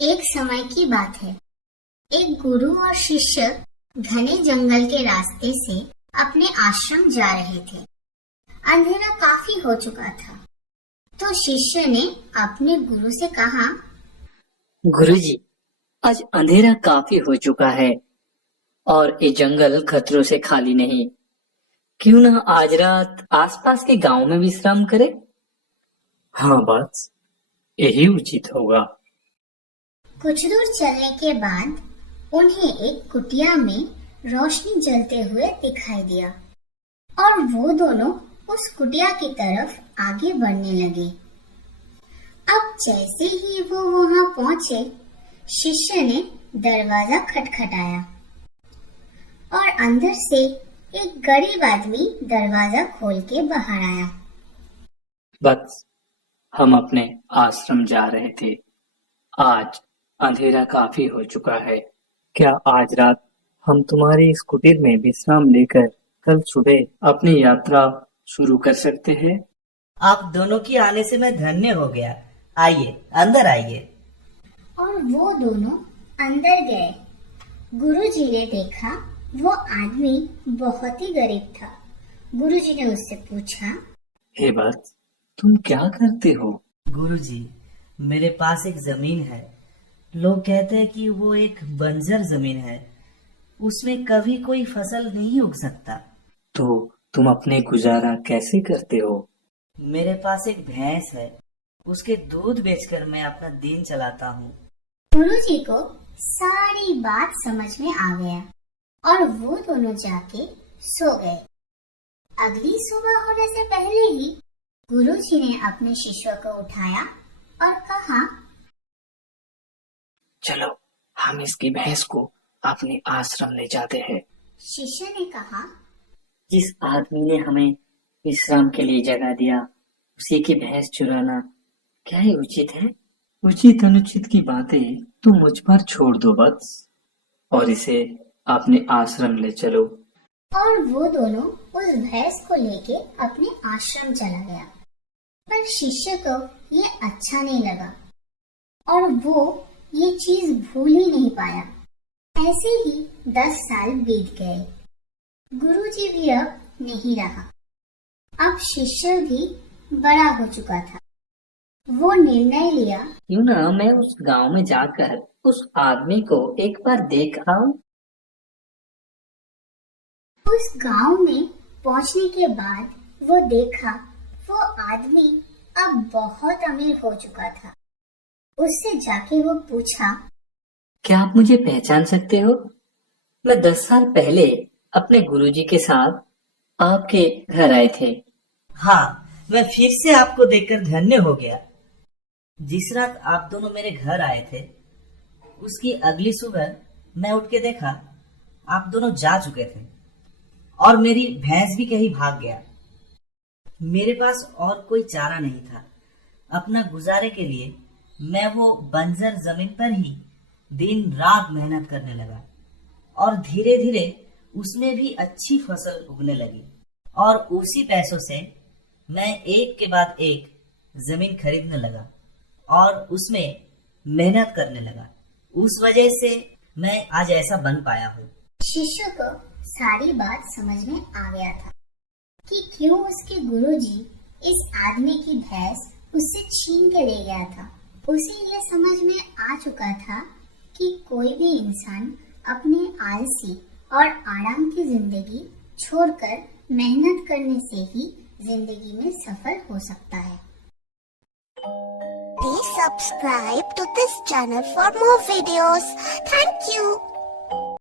एक समय की बात है। एक गुरु और शिष्य घने जंगल के रास्ते से अपने आश्रम जा रहे थे। अंधेरा काफी हो चुका था, तो शिष्य ने अपने गुरु से कहा, गुरुजी, आज अंधेरा काफी हो चुका है और ये जंगल खतरों से खाली नहीं। क्यों ना आज रात आसपास के गांव में विश्राम करें? हाँ बस, यही उचित होगा। कुछ दूर चलने के बाद उन्हें एक कुटिया में रोशनी जलते हुए दिखाई दिया और वो दोनों उस कुटिया की तरफ आगे बढ़ने लगे। अब जैसे ही वो वहां पहुंचे, शिष्य ने दरवाजा खटखटाया और अंदर से एक गरीब आदमी दरवाजा खोल के बाहर आया। बस, हम अपने आश्रम जा रहे थे। आज अंधेरा काफी हो चुका है। क्या आज रात हम तुम्हारी इस कुटीर में विश्राम लेकर कल सुबह अपनी यात्रा शुरू कर सकते हैं? आप दोनों की आने से मैं धन्य हो गया। आइए, अंदर आइए। और वो दोनों अंदर गए। गुरुजी ने देखा वो आदमी बहुत ही गरीब था। गुरुजी ने उससे पूछा, हे बस, तुम क्या करते हो? गुरुजी, मेरे पास एक जमीन है। लोग कहते हैं कि वो एक बंजर जमीन है, उसमें कभी कोई फसल नहीं उग सकता। तो तुम अपने गुजारा कैसे करते हो? मेरे पास एक भैंस है, उसके दूध बेचकर मैं अपना दिन चलाता हूँ। गुरुजी को सारी बात समझ में आ गया और वो दोनों जाके सो गए। अगली सुबह होने से पहले ही गुरुजी ने अपने शिष्य को उठाया और कहा, चलो हम इसकी भैंस को अपने आश्रम ले जाते हैं। शिष्य ने कहा, जिस आदमी ने हमें विश्राम के लिए जगह दिया, उसी की भैंस चुराना क्या ही उचित है? उचित अनुचित की बातें तुम मुझ पर छोड़ दो बस, और इसे अपने आश्रम ले चलो। और वो दोनों उस भैंस को लेके अपने आश्रम चला गया। पर शिष्य को ये अच्छा नहीं लगा और वो ये चीज भूल ही नहीं पाया। ऐसे ही 10 साल बीत गए। गुरुजी भी अब नहीं रहा। अब शिष्य भी बड़ा हो चुका था। वो निर्णय लिया, क्यों ना मैं उस गांव में जाकर उस आदमी को एक बार देख आऊं? उस गांव में पहुंचने के बाद वो देखा वो आदमी अब बहुत अमीर हो चुका था। उससे जाके वो पूछा, क्या आप मुझे पहचान सकते हो? मैं 10 साल पहले अपने गुरुजी के साथ आपके घर आए थे। हाँ, मैं फिर से आपको देखकर धन्य हो गया। जिस रात आप दोनों मेरे घर आए थे, उसकी अगली सुबह मैं उठ के देखा आप दोनों जा चुके थे और मेरी भैंस भी कहीं भाग गया। मेरे पास और कोई चारा नहीं था। अपना गुजारे के लिए मैं वो बंजर जमीन पर ही दिन रात मेहनत करने लगा और धीरे धीरे उसमें भी अच्छी फसल उगने लगी। और उसी पैसों से मैं एक के बाद एक जमीन खरीदने लगा और उसमें मेहनत करने लगा। उस वजह से मैं आज ऐसा बन पाया हूँ। शिष्य को सारी बात समझ में आ गया था कि क्यों उसके गुरुजी इस आदमी की भैंस उससे छीन के ले गया था। उसे यह समझ में आ चुका था कि कोई भी इंसान अपने आलसी और आराम की जिंदगी छोड़कर मेहनत करने से ही जिंदगी में सफल हो सकता है। Please subscribe to this channel for more videos. Thank you.